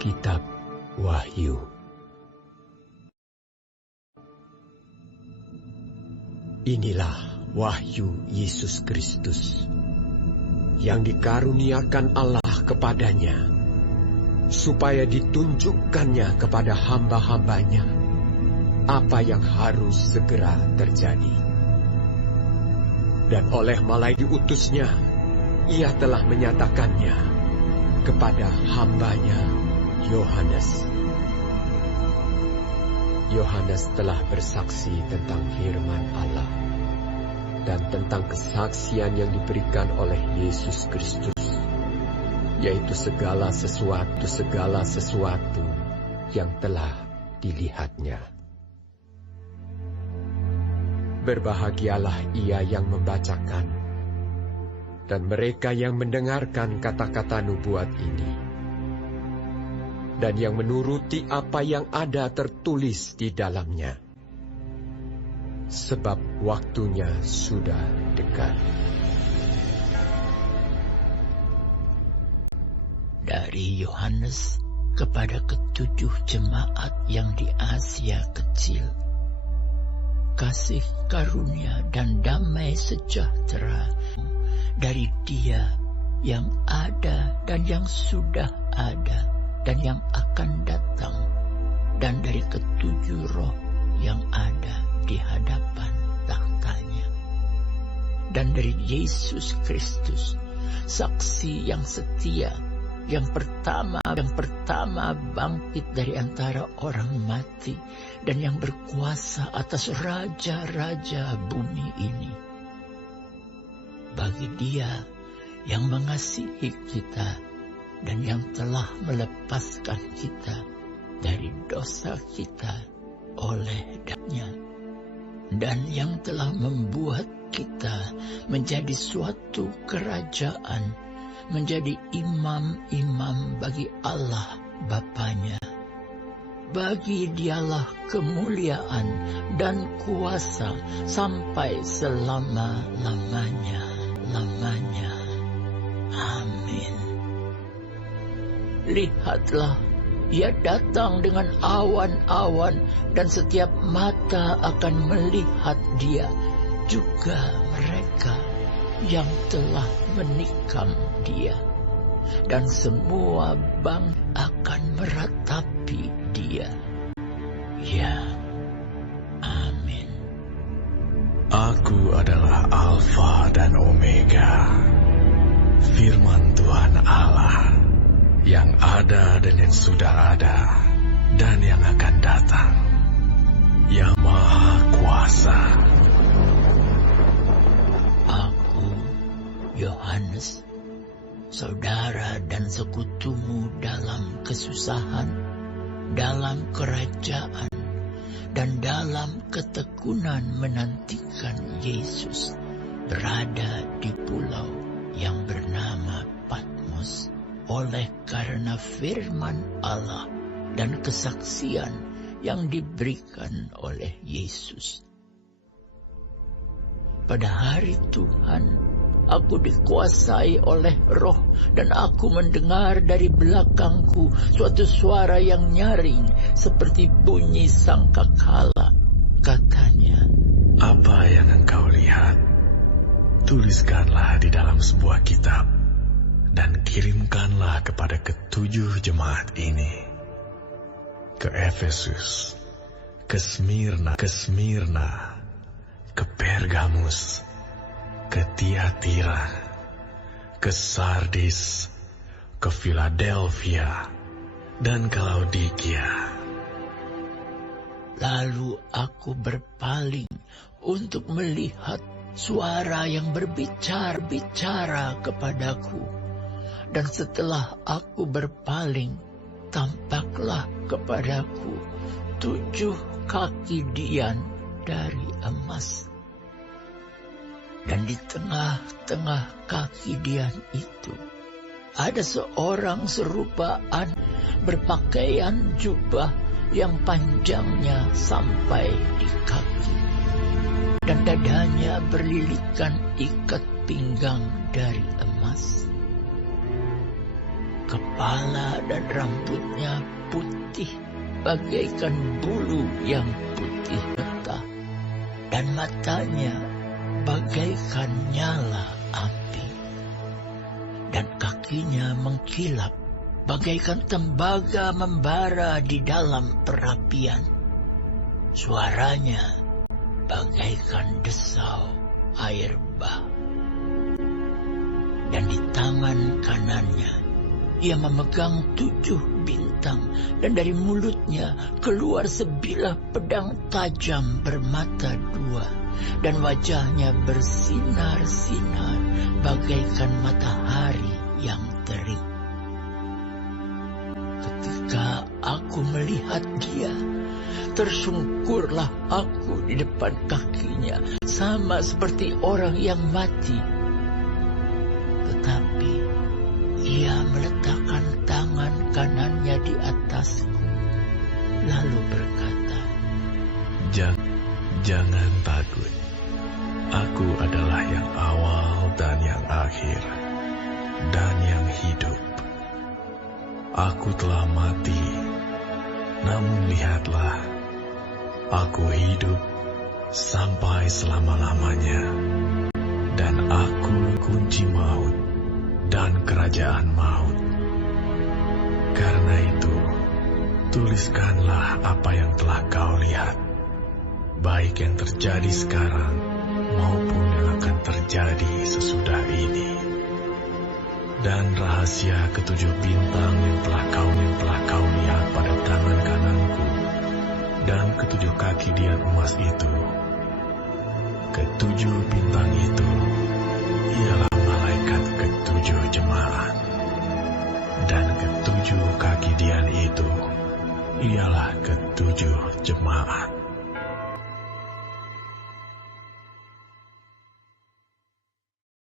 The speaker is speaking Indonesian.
Kitab Wahyu. Inilah wahyu Yesus Kristus yang dikaruniakan Allah kepadanya, supaya ditunjukkannya kepada hamba-hambanya apa yang harus segera terjadi. Dan oleh malaikat diutusnya, ia telah menyatakannya kepada hambanya Yohanes. Yohanes telah bersaksi tentang firman Allah dan tentang kesaksian yang diberikan oleh Yesus Kristus, yaitu segala sesuatu yang telah dilihatnya. Berbahagialah ia yang membacakan dan mereka yang mendengarkan kata-kata nubuat ini, dan yang menuruti apa yang ada tertulis di dalamnya, sebab waktunya sudah dekat. Dari Yohanes kepada ketujuh jemaat yang di Asia Kecil, kasih karunia dan damai sejahtera dari Dia yang ada dan yang sudah ada dan yang akan datang, dan dari ketujuh roh yang ada di hadapan tahtanya, dan dari Yesus Kristus, saksi yang setia, yang pertama bangkit dari antara orang mati, dan yang berkuasa atas raja-raja bumi ini. Bagi Dia yang mengasihi kita dan yang telah melepaskan kita dari dosa kita oleh darahnya, dan yang telah membuat kita menjadi suatu kerajaan, menjadi imam-imam bagi Allah Bapanya. Bagi Dialah kemuliaan dan kuasa sampai selama-lamanya. Amin. Lihatlah, Ia datang dengan awan-awan, dan setiap mata akan melihat Dia, juga mereka yang telah menikam Dia, dan semua bangsa akan meratapi Dia. Ya, amin. Aku adalah Alfa dan Omega, firman Tuhan Allah, yang ada dan yang sudah ada, dan yang akan datang, yang Maha Kuasa. Aku, Yohanes, saudara dan sekutumu dalam kesusahan, dalam kerajaan, dan dalam ketekunan menantikan Yesus, berada di pulau yang bernama Patmos, oleh karena firman Allah dan kesaksian yang diberikan oleh Yesus. Pada hari Tuhan, aku dikuasai oleh Roh, dan aku mendengar dari belakangku suatu suara yang nyaring seperti bunyi sangkakala. Katanya, "Apa yang engkau lihat, tuliskanlah di dalam sebuah kitab, dan kirimkanlah kepada ketujuh jemaat ini: ke Efesus, ke Smyrna, ke Pergamus, ke Tiatira, ke Sardis, ke Philadelphia, dan ke Laodikia." Lalu aku berpaling untuk melihat suara yang berbicara kepadaku. Dan setelah aku berpaling, tampaklah kepadaku 7 kaki dian dari emas. Dan di tengah-tengah kaki dian itu ada seorang serupaan berpakaian jubah yang panjangnya sampai di kaki, dan dadanya berlilitkan ikat pinggang dari emas. Kepala dan rambutnya putih bagaikan bulu yang putih getah, dan matanya bagaikan nyala api, dan kakinya mengkilap bagaikan tembaga membara di dalam perapian. Suaranya bagaikan desau air bah. Dan di tangan kanannya ia memegang 7 bintang, dan dari mulutnya keluar sebilah pedang tajam bermata 2, dan wajahnya bersinar-sinar bagaikan matahari yang terik. Ketika aku melihat dia, tersungkurlah aku di depan kakinya, sama seperti orang yang mati. Tetapi ia meletakkan tangan kanannya di atasku, lalu berkata, Jangan takut. Aku adalah yang awal dan yang akhir, dan yang hidup. Aku telah mati, namun lihatlah, aku hidup sampai selama-lamanya, dan aku kunci maut dan kerajaan maut. Karena itu, tuliskanlah apa yang telah kau lihat, baik yang terjadi sekarang maupun yang akan terjadi sesudah ini. Dan rahasia ke-7 bintang yang telah kau lihat pada tangan kananku, dan ke-7 kaki dian emas itu. Ke-7 bintang itu ialah malaikat ke-7 jemaat, dan ke-7 kaki dian itu ialah ke-7 jemaat.